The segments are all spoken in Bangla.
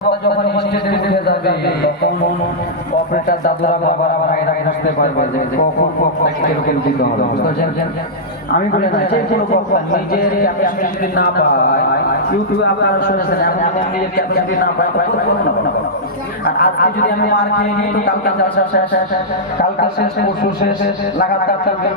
যখন স্টেজে উঠে যাবে তখন অপারেটর দাদুরা বাবারা ভাইরা বুঝতে পারবে যে কখন বক্তাকে কিরকম দিতে হবে। আমি বলি না যে কোনো বক্তা নিজের ক্যাপাসিটি না পায়, ইউটিউবে আপনারা শুনেছেন এখন আমি নিজের ক্যাপাসিটি না পাই তখন করব না। আর আজকে যদি আমি মার খেয়ে নিই তো কালকে জলসা শেষ, কালকে শেষ, পরশু শেষ, লাগাতার চলবে।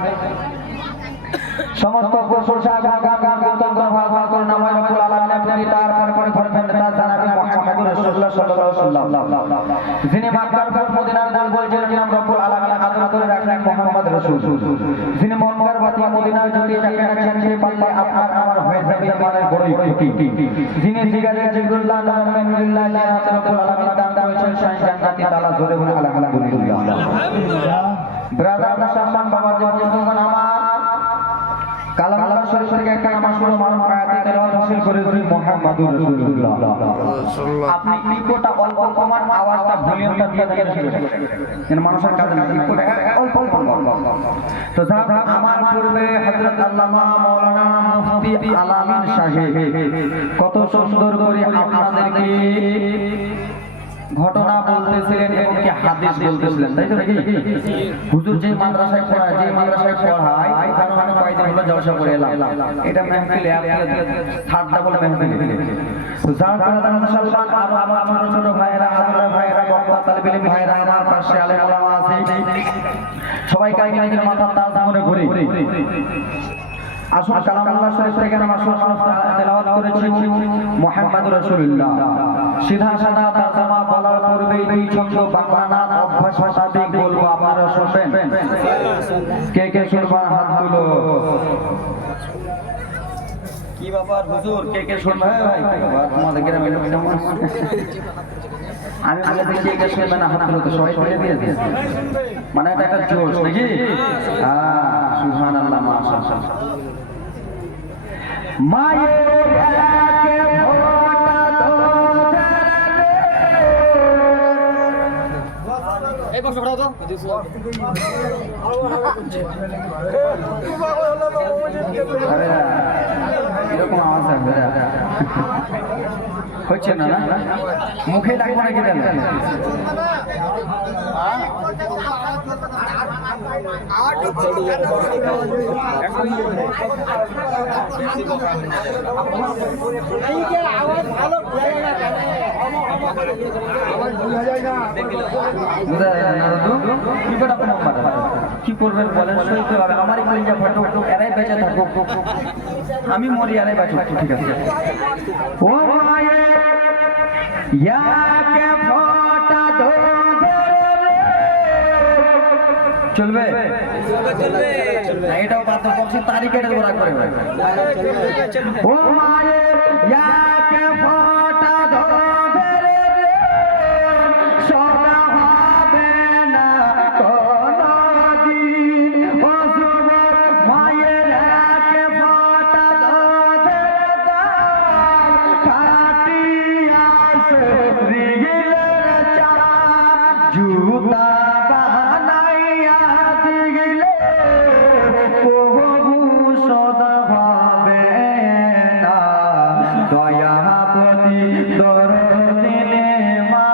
সমস্ত প্রশংসা গান কীর্তন ভাব করে নামাজ রব্বুল আলামিনের প্রতি তারপরে করবেন তা জানাবি মুহাম্মদুর রাসূলুল্লাহ সাল্লাল্লাহু আলাইহি ওয়াসাল্লাম, যিনি মক্কার পর মদিনার গোলগোল জেলার রব্বুল আলামিন আদর করে রাখলেন মুহাম্মদ রাসূল, যিনি মক্কার বাতি মদিনার জ্যোতি রাখেন সেই পাল্লে আপনার আমার হয়ে যাবে আমাদের বড়ই ক্ষতি, যিনি জিগারে জিবরুল্লাহ নামেন বিল্লাহ রব্বুল আলামিন দান করেছেন শান জান্নাতি তাআলা জোরে বলে আলহামদুলিল্লাহ। ব্রাদার মুসলমান বাবা জীবন আমার কালামুল্লাহ শরীফ থেকে একটা নামাজ পড়ো মানুষ আয়াতে তেলাওয়াত হাসিল করেছি মুহাম্মাদুর রাসূলুল্লাহ। আপনি ইকোটা অল্প কমান, আওয়াজটা ভলিউমটা দিয়ে দিবেন, যেন মানুষের কাছে না ইকোটা অল্প কমান। তো আমার পূর্বে হযরত আল্লামা মাওলানা মুফতি আলামিন সাহেব কত সুন্দর করে আপনাদেরকে ঘটনা বলতেছিলেন এবং কি হাদিস বলতেছিলেন, তাই তো নাকি? হুজুর যে মাদ্রাসায় পড়ায় ওখানে মানে কয়েকদিন হলো জলসা করে এলাম। এটা মাহফিল থার্ড ডাবল মাহফিল। তো যার কারণে মুসলমান আর আমার ছোট ভাইরা, আদরের ভাইরা, বক্তা তালিব ইলম ভাইরা, আমার পাশে আলেম ওলামা আছে, সবাই কাইনে মাথা তাজ করে ঘুরে আসুন কালামুল্লাহ শরীফ থেকে নামাজ তেলাওয়াত করেছি মুহাম্মদুর রাসূলুল্লাহ। সিধা সাদা তরজমা বলার পূর্বে দুই ছন্দ বাংলা নাম অভ্যাস মোতাবেক বলবো, আপনারা শুনবেন। কে কে শুনবেন হাত তুলো। কি ব্যাপার হুজুর, কে কে শুনবে? ভাই বাবা তোমাদের গ্রামে লোক কেমন? আমি বলে দেখি কে কে শুনবে না হাত তুলো, তো সবাই বলে দিয়েছে, মানে এটা একটা জোশ নাকি? হ্যাঁ সুবহানাল্লাহ মাশাআল্লাহ। মায়ের একে ফোঁটা দুধের এই বক্স ফোটাও তো এরকম আওয়াজ আসবে হচ্ছে না, মুখে লাগবে নাকি? দেন কি করবেন বলেন? সইতে হবে, আমারই কলিজা ফটো এরাই বেঁচে থাকুক, আমি মরি এরাই বেঁচে থাকুক, ঠিক আছে? ও মায়ে ইয়াকে ফোঁটা চলবে, এটাও বাধ্য পক্ষে তারিখের গোড়া করে। ও মায়ে ইয়াকে ফোঁটা ধরে সদা হবে না কোনদিন। ও যুবক মায়ের একে ফোঁটা ধরে কাটিয়া রিগিলের চাপ জুতা বানাইয়া দিলে প্রভু সদা ভাবে না দয়াপতি দরদিনে মা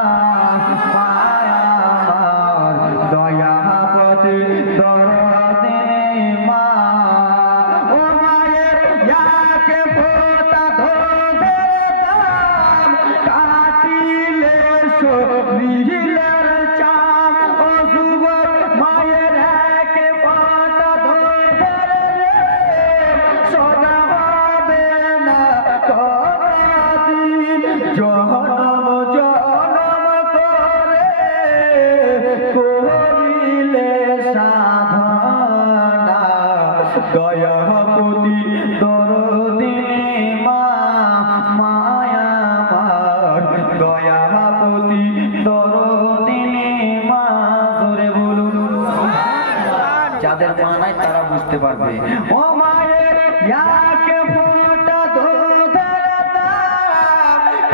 মায়া আমার দয়াপতি দরদিনে মা। ও মায়ের ইয়াকে ফোঁটা ধরে কাটিলে সরিলের চাপ। ও যুবক মায়ের একে ফোঁটা ধরে সদা হবে না কোনদিন। জনম জনম করে করিলে সাধনা দয়াপতি দরদিনে মা মায়া আমার দয়াপতি দরদিনে মা। ধরে বলুন, যাদের মা নাই তারা বুঝতে পারবে। ও মায়ের ইয়াকে ফোঁটা ধরে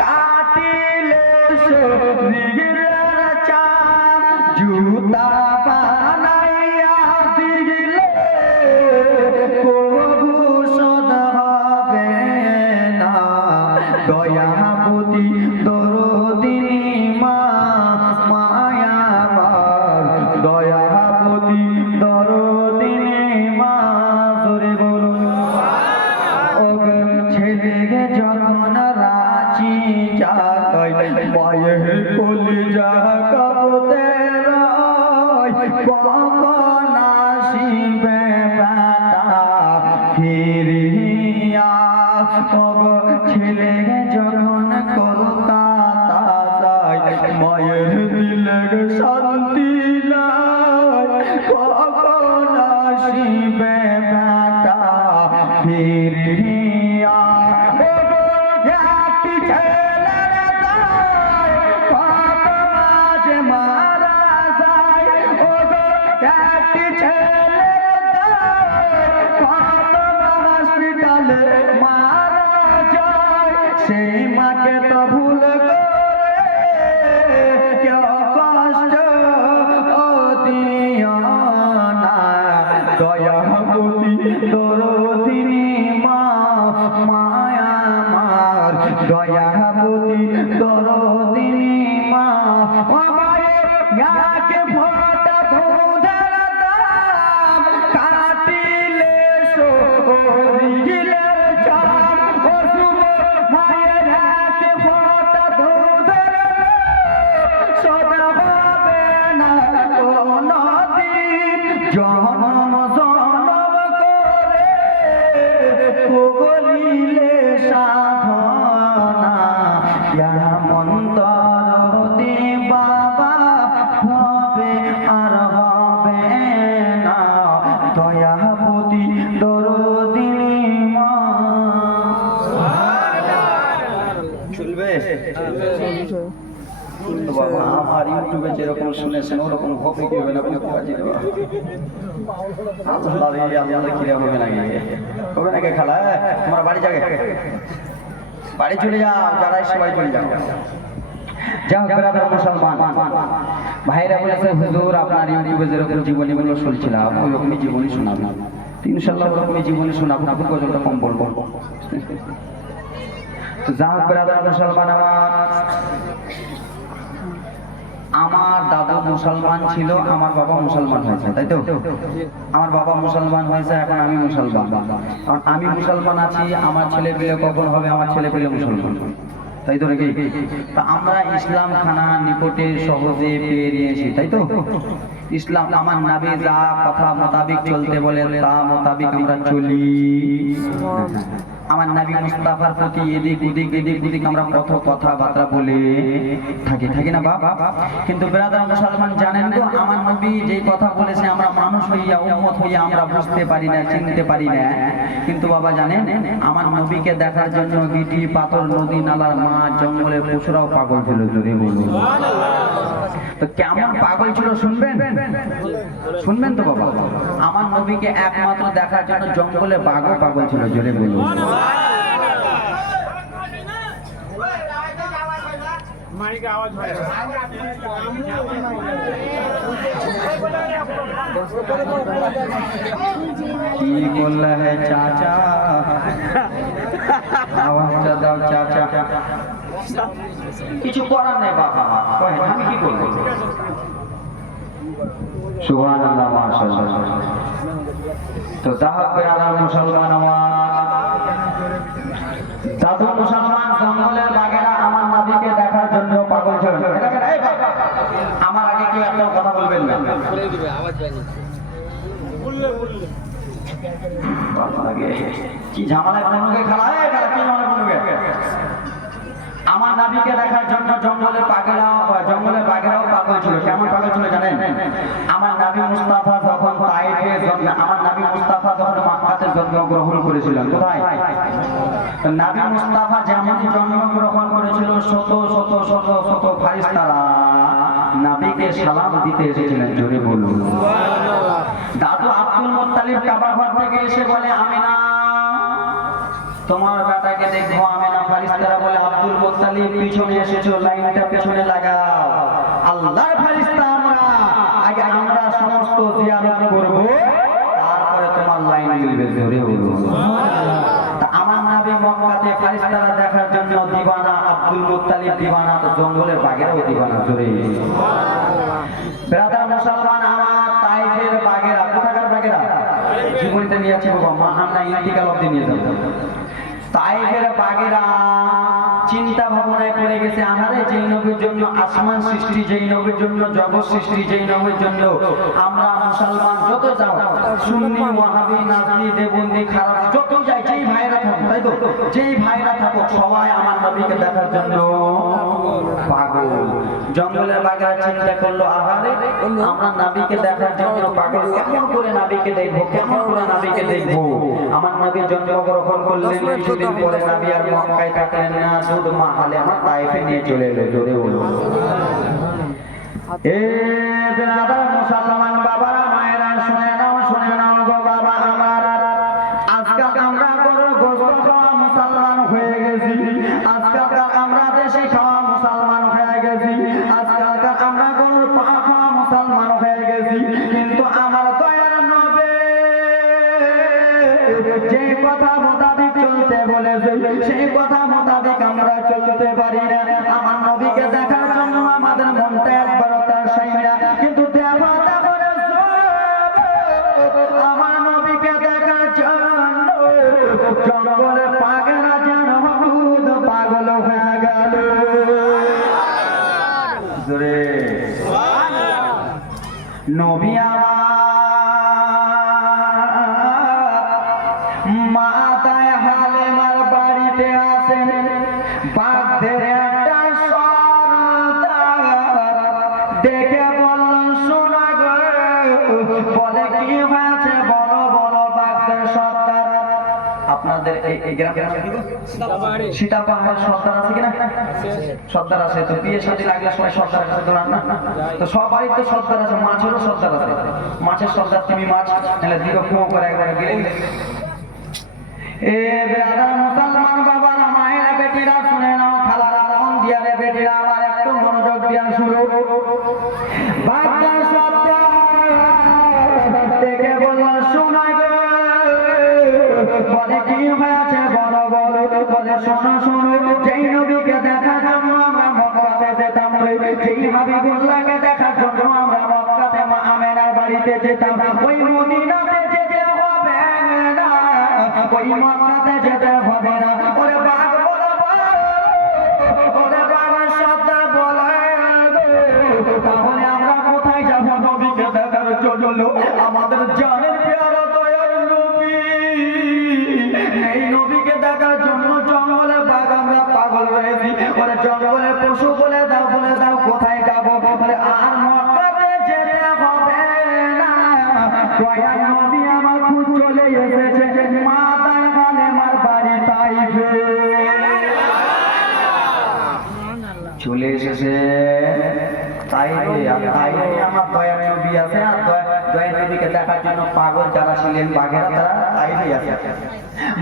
কাটিলে শরীরের চাপ জুতা বানাইয়া দিলে প্রভু সদা হবে না দয়াপতি দরদি যায় মায়ের কলিজা কাঁপতে রয় কখন আসিবে বেটা ফিরিয়া ওগো ছেলে যখন কলকাতা যায় মায়ের দিলে শান্তি নাই কখন আসিবে বেটা ফিরিয়া ওগো একটি ছেলের দায় কত মাঝে মারা যায় ওগো একটি ছেলের দায় কত হসপিটালে মারা যায় সেই মাকে তো ভুল করে কেউ কষ্ট দিও না দয়াবতী দরদিনী মা মায়া মার দয়াবতী দরদিনী মা ও মায়ের ইয়াকে ফোঁটা দুধের দাম কাটিলে শরীরের চাপ ও শুভ মায়ের ইয়াকে ফোঁটা দুধের দাম শোধ হবে না কোনদিন জনম জনম করে করিলে সাধনা এমন দরদি বাবা হবে আর হবে না দয়াবতী দরদিনী মা চলবে বাবা আমার ইউটিউবে যেরকম শুনেছেন ওরকম হবে কি হবে না বুঝতে পারছি না আল্লাহ রে আল্লাহ কি হবে নাকি হবে নাকি খালা তোমরা বাড়ি যাবে বাড়ি চলে যাও যারা এসে বাড়ি চলে যাও যাও ব্রাদার মুসলমান ভাইরা বলেছে হুজুর আপনার ইউটিউবে যেরকম জীবনীগুলো শুনছিলাম ওই রকমই জীবনী শোনাবো ইনশাআল্লাহ ওরকমই জীবনী শোনাবো না পর্যন্ত কম বলবো তো যাও ব্রাদার মুসলমান আমার দাদা মুসলমান ছিল আমার বাবা মুসলমান হয়েছে তাই তো আমার বাবা মুসলমান হয়েছে এখন আমি মুসলমান কারণ আমি মুসলমান আছি আমার ছেলে পেলে কখন হবে আমার ছেলে পেলে মুসলমান তাই তো নাকি তা আমরা ইসলাম খানা নিকটে সহজে পেয়ে নিয়েছি তাই তো ইসলাম আমার নবী যা কথা মোতাবিক চলতে বলেন তা মোতাবিক আমরা চলি আমার নবী মুস্তাফার প্রতি এদিক ওদিক আমরা কত কথাবার্তা বলে থাকি না বাবা কিন্তু ব্রাদার মুসলমান জানেন তো আমার নবী যে কথা বলেছে আমরা মানুষ হইয়া উম্মত হইয়া আমরা বুঝতে পারি না চিনতে পারি না কিন্তু বাবা জানেন আমার নবীকে দেখার জন্য গিটি পাথর নদী নালার মাছ জঙ্গলের পশুরাও পাগল ছিল জোরে বলুন তো কেমন পাগল ছিল শুনবেন তো বাবা আমার নবীকে একমাত্র দেখার জন্য জঙ্গলে বাঘও পাগল ছিল জোরে বলুন কি করলে হে চাচা আওয়াজটা দাও চাচা কিছু করার নেই বাবা আমি কি করবো সুবহানাল্লাহ মাশাআল্লাহ তো তাহলে আল্লাহ মুসলমান দাদু মুসলমান জঙ্গলের বাঘেরা আমার নবীকে দেখার জন্য পাগল ছিল আমার আগে কেউ একটা কথা বলবেন না কি ঝামেলা কোনকে খেলা কি ঝামেলা কোনকে আমার নবীকে দেখার জন্য জঙ্গলের বাঘেরাও পাগল ছিল কেমন পাগল ছিল জানেন আমার নবী মুস্তাফা যখন আমার নবী মুস্তাফা যখন মক্কাতে জন্মগ্রহণ করেছিলেন কোথায় নবী মুস্তাফা যেমন জন্মগ্রহণ করেছিল শত শত শত শত ফারিস্তারা নবীকে সালাম দিতে এসেছিলেন জোরে বলুন দাদু আব্দুল মুত্তালিব কাবা ঘর থেকে এসে বলে আমিনা তোমার বেটাকে দেখবো আমিনা ফারিস্তারা বলে আব্দুল মুত্তালিব পিছনে এসেছো লাইনটা পিছনে লাগাও আল্লাহর ফারিস্তা আমরা সমস্ত জিয়ারত করব তারপরে তোমার লাইন মিলবে জোরে বলুন তা আমার নবী মক্কাতে ফারিস্তারা দেখার জন্য দিওয়ানা আব্দুল মুত্তালিব দিওয়ানা তো জঙ্গলের বাঘেরাও দিওয়ানা জোরে ব্রাদার মুসলমান আমার তাইফের বাঘেরা কোথাকার বাঘেরা জীবনটা নিয়েছে বাবা মা আমরা ইন্টিকাল অবধি নিয়ে যাব তাইফের বাঘেরা চিন্তা ভাবনায় পড়ে গেছে, আহারে যেই নবীর জন্য আসমান সৃষ্টি, যেই নবীর জন্য জগৎ সৃষ্টি, যেই নবীর জন্য আমরা মুসলমান যত যাও, সুন্নি, ওয়াহাবি, নাজরি, দেবন্দি, খারাপ যত যাই, যেই ভাইরা থাকো, তাই তো যেই ভাইরা থাকো সবাই আমার নবীকে দেখার জন্য পাগল। জঙ্গলের বাঘেরা চিন্তা করলো, আহারে আমরা নবীকে দেখার জন্য পাগল, কেমন করে নবীকে দেখবো, কেমন করে নবীকে দেখবো। আমার নবী জন্মগ্রহণ করলেন, কিছুদিন পরে নবী আর মক্কায় থাকলেন না, দুধ মাহালে আমার তায়েফে নিয়ে চলে এলো। জোরে বলো এ বেরাদার মুসলমান বাবারা, মায়েরা, শুনে নাও, শুনে নাও গো বাবা আমার। আজকাল আমরা গরুর গোশত খাওয়া মুসলমান হয়ে গেছি, আজকাল আমরা দেশি খাওয়া মুসলমান হয়ে গেছি, আজকাল আমরা গরুর পা খাওয়া মুসলমান হয়ে গেছি। কিন্তু আমার দয়ার নবী যে কথা মোতাবেক চলতে বলেছে, সেই কথা মোতাবেক আমরা চলতে পারি না। আমার নবীকে দেখার জন্য আমাদের মনটা একবার তার সাইরা, কিন্তু দেখো দেখো আমার নবীকে দেখার জন্য জঙ্গলে পাগলা যেন হলুদ পাগল হয়ে গেল। জোরে নবী আমার মাতায় হালেমার বাড়িতে আসেন, বাঘদের একটা সর্দার দেখে বলল, শোনা গো, বলে কি হয়েছে বলো বলো বাঘদের সর্দার। আপনাদের এই গ্রামের সীতা পাহাড়ের সর্দার আছে কিনা? সর্দার আছে তো, বিয়ে শাদী লাগলে সবাই সর্দারের কাছে দৌড়ান না? তো সব বাড়িতে সর্দার আছে, মাছেরও সর্দার আছে। মাছের সর্দার তুমি মাছ নাহলে দীর্ঘ কুয়ো করে একবার গেলে। এ বেরাদার মুসলমান বাবারা, মায়েরা, বেটিরা, শুনে নাও, খালারা, মন দিয়া রে বেটিরা আমার, একটু মনোযোগ দিয়া শুরু। বাঘদের সর্দার দেখে বলল, শোনা গো, বলে কি হয়েছে বলো বলো। বলে শোনো শোনো, যেই নবীকে দেখার জন্য আমরা মক্কাতে যেতাম, যেই হাবিবুল্লাহকে দেখার জন্য আমরা মক্কাতে মা আমেনার বাড়িতে যেতাম, ওই মদিনাতে যেতে হবে না, ওই মক্কাতে যেতে হবে না। ওরে বাঘ বলে, ওরে বাঘের সর্দার বলে, তাহলে আমরা কোথায় যাব নবীকে দেখার জন্য? আমাদের জানের পেয়ারা দয়ার নবী, এই নবীকে দেখার জন্য জঙ্গলে বাঘ আমরা পাগল রয়েছি। ওরে জঙ্গলে পশু বলে দাও কোথায় যাবো? বলে আর মক্কাতে যেতে হবে না, দয়ার নবী আমার খুব চলে এসেছে মাতায় হালেমার বাড়ি তাইফে চলে এসেছে। তাইফে আমার দয়ার নবী আছে, আর দয়ার নবীকে দেখার জন্য পাগল যারা ছিলেন বাঘেরা, তারা তাইফে আছে।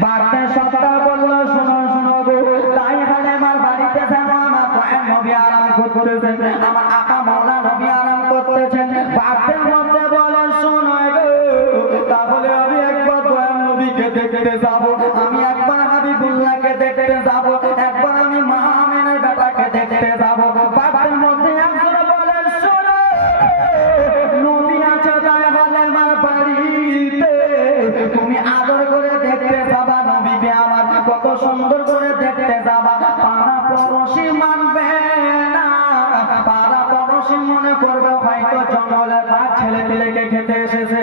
বাঘদের সর্দার বলল, শোনো শোনো গো, তাই হালেমার বাড়িতে যেন আমার দয়ার নবী আরাম করতেছেন, আমার আকা মাওলা নবী আরাম করতেছেন। বাঘদের মধ্যে বলে, শোনো গো, তাহলে আমি একবার দয়ার নবীকে দেখতে যাবো, আমি একবার হাবিবুল্লাহকে দেখতে যাবো, একবার আমি মা আমেনার বেটাকে দেখতে যাবো। বাঘদের মধ্যে একজন বলে, শোনো, নবী আছে দয়ার হালেমার বাড়িতে, তুমি আদর করে দেখতে যাবা নবীকে আমার, কত সুন্দর করে দেখতে যাবা। পাড়া পড়োশি মানবে না, পাড়া পড়োশি মনে করবে হয়তো জঙ্গলের বাঘ ছেলে পেলেকে খেতে এসেছে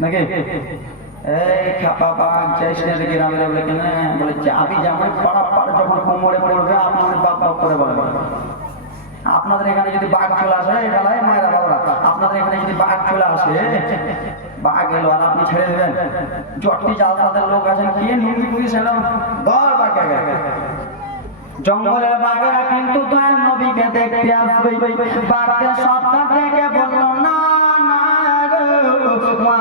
নাকি। এই খাপা বাঘ যাইস না দেখি রামের বলে কেন বলে যাবি, যেমন পাড়া পাড়া যখন কোমরে পড়বে আপনার বাপ বাপ করে বলবে। আপনাদের এখানে যদি বাঘ চলে আসে, বেলায় মায়েরা বাবরা, আপনাদের এখানে যদি বাঘ চলে আসে, বাঘ এলো আর আপনি ছেড়ে দেবেন? জটটি জালসাদের লোক আছেন, কে নুঙ্গি পুলিশ এলো দর বাঘ আগে। জঙ্গলের বাঘেরা কিন্তু দয়াল নবীকে দেখতে আসবে। বাঘের সর্দার থেকে বলল, না না গো,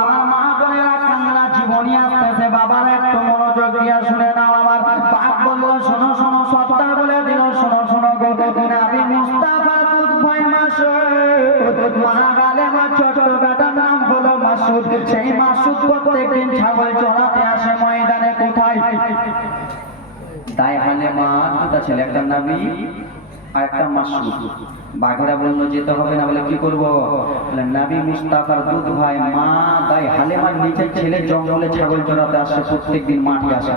আমার মা বোনেরা কান্না জীবনী আসতেছে, বাবার একটু মনোযোগ দিয়া শুনে নাও আমার। বাঘ বলল, শোনো শোনো, সর্দার বলে দিল, শোনো শোনো গো, নবী মুস্তাফা দুধভাই মাসুদ, মা হালেমার ছোট বেটার নাম হলো মাসুদ। সেই মাসুদ প্রত্যেকদিন ছাগল চড়াতে আসে ময়দানে। কোথায়? তাই হালেমা দুটা ছেলে, একটা নবী আর একটা মাসুদ। বাঘেরা বললো যেতে হবে না, বলে কি করবো? বলে নবী মুস্তাফার দুধ ভাই মা তাই হালেমার নিচের ছেলে জঙ্গলে ছাগল চড়াতে আসে, প্রত্যেকদিন মাঠে আসে।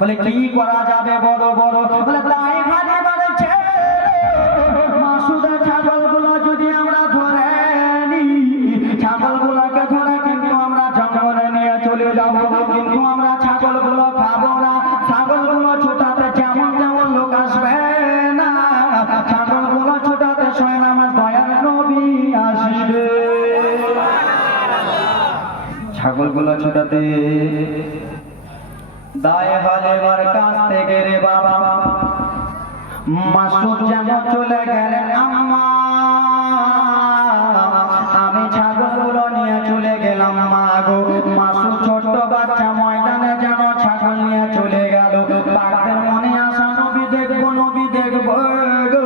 বলে কি করা যাবে বড় বড়? বলে তাই হালেমার ছেলে মাসুদের ছাগলগুলো যদি আমরা ধরে নিই, ছাগলগুলোকে ধরে কিন্তু আমরা জঙ্গলে নিয়ে চলে যাব, কিন্তু আমরা ছাগলগুলো খাবো না। ছাগলগুলো ছোটাতে যেমন তেমন লোক আসবে না, ছাগলগুলো ছোটাতে স্বয়ং আমার দয়ার নবী আসবে। ছাগলগুলো ছোটাতে দায় হালেমার কাছ থেকে রে বাবা মাসুদ যেন চলে গেলেন। আম্মা আমি ছাগলগুলো নিয়ে চলে গেলাম মা গো। মাসুদ ছোট্ট বাচ্চা ময়দানে যেন ছাগল নিয়ে চলে গেল। বাঘের মনে আসা নবী দেখবো নবী দেখবো গো।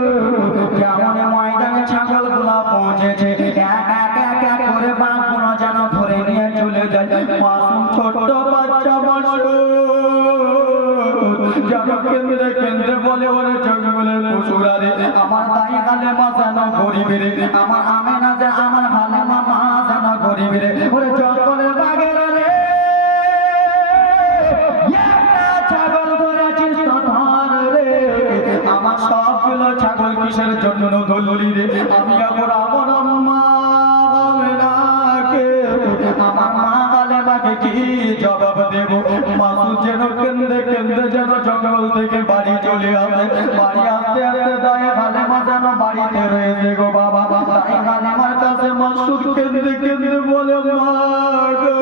যেমন ময়দানে ছাগলগুলো পৌঁছেছে, এক এক এক এক করে বাঘগুলো যেন ধরে নিয়ে চলে যায়। মাসুদ ছোট্ট বাচ্চা মাসুদ যেন কেন্দ্রে কেন্দ্রে বলে ওরে জঙ্গলের পশুরা রে, আমার দাই হালেমা যেন গরিবে রে, আমার আমেনা যে আমার হালেমা মা যেন গরিবে রে। ওরে জঙ্গলের বাঘেরা রে, একটা ছাগল ধরেছিস তো ধর রে, আমার সবগুলো ছাগল কিসের জন্য ধরলি রে? আমি এখন আমার আম্মা আমেনাকে, আমার মা হালেমাকে কি জবাব দেব? মাসুদ যেন কেন্দ্রে কেন্দ্রে যেন জঙ্গল থেকে বাড়ি চলে আসে। বাড়ি আসতে আসতে দায় হালেমা যেন বাড়িতে রয়েছে গো বাবা। দায় হালেমার কাছে মাসুদ কেন্দ্রে কেন্দ্রে বলে মা গো।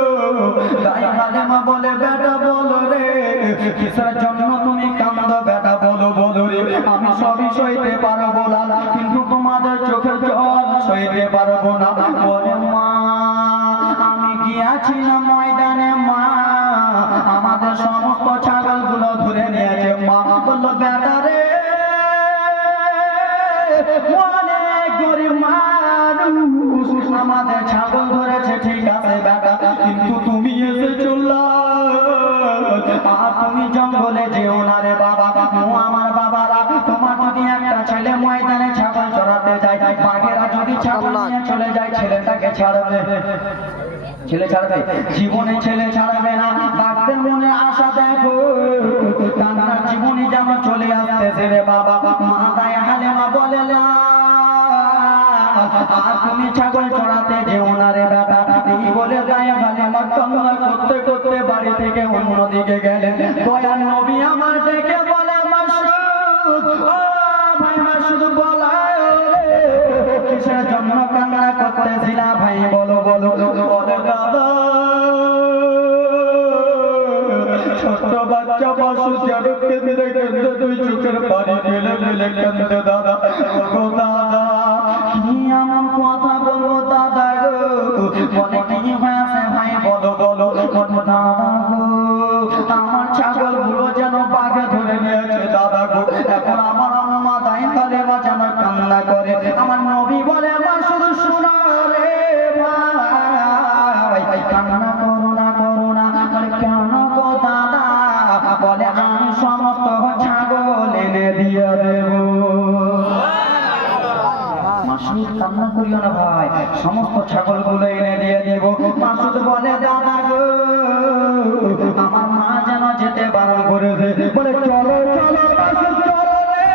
দায় হালেমা বলে বেটা বলো রে, কিসের জন্য তুমি কান্দো বেটা বলো বলো রে? আমি সবই সইতে পারবো না, কিন্তু তোমাদের চোখের জল সইতে পারবো না। বলে মা আমি গিয়েছিলাম ময়দানে মা, আমাদের সমস্ত ছাগলগুলো ধরে নিয়েছে মা। বললো বেটা রে অনেক গরিব মানুষ আমাদের ছাগল ধরেছে, ঠিক আছে বেটা, কিন্তু তুমি এসে চললা আর তুমি জঙ্গলে যেও না রে বাবা। আমার বাবারা তোমার যদি একটা ছেলে ময়দানে ছাগল চড়াতে যায়, বাঘেরা যদি ছাগল নিয়ে চলে যায় ছেলেটাকে ছাড়বে? ছেলে ছাড়বে? জীবনে ছেলে ছাড়বে না। বাঘদের মনে আশা দেখো, তার জীবনে যেন চলে আসতেছে রে বাবা। মা দায় হালেমা বলে আর তুমি ছাগল চড়াতে যেও না রে বেটা। এই বলে দায় হালেমা কান্না করতে করতে বাড়ি থেকে অন্যদিকে গেলেন। দয়ার নবী আমার ডেকে বলে মাসুদ, ও ভাই মাসুদ বলা কিসের জন্য কান্না করতেছিলা ভাই বলো বলো? বলে দাদা ছোট্ট বাচ্চা মাসুদ যেন কেঁদে কেঁদে দুই চোখের পানি ফেলে ফেলে কেঁদে দাদা ও দাদা কি এমন কথা বলবো দাদা গো? বলে কি হয়েছে ভাই বলো বলো? দাদা গো আমার ছাগল গুলো যেন বাঘে ধরে নিয়েছে দাদা গো। এখন আমার আম্মা দাই হালেমা যেন কান্না করে। আমার নবী বলে মাসুদ শোনা রে ভাই, কান্না করো না করো না। বলে কেন গো দাদা? বলে আমি সমস্ত ছাগল এনে দিয়ে দেব। মাসুদ কান্না করিও না ভাই, সমস্ত ছাগলগুলো এনে দিয়ে দেব। মাসুদ বলে দাদা গো আমার মা যেন যেতে বারণ করেছে। বলে চলো চলো মাসুদ চলো রে,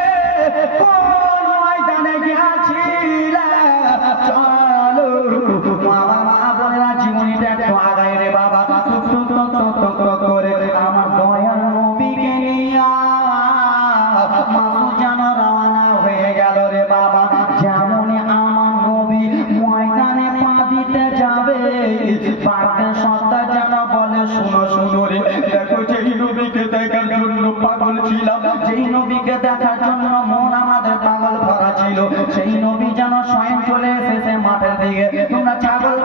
কোন ময়দানে গিয়েছিলে চলো। আমার মা বোনেরা জীবনীটা একটু আগায় রে বাবা, টুক টুক টুক টুক টুক টুক করে আমার দয়ার নবীকে নিয়া মাসুদ যেন রওনা হয়ে গেল রে বাবা। যেমন আমার নবী ময়দানে পা দিতে যাবে, বাঘের সর্দার যেন বলে শুনো শুনো রে, দেখো যেই নবীকে দেখার জন্য পাগল ছিলাম, যেই নবীকে দেখার জন্য মন আমাদের পাগল ভরা ছিল, সেই নবী যেন স্বয়ং চলে এসেছে মাঠের দিকে। তোমরা ছাগল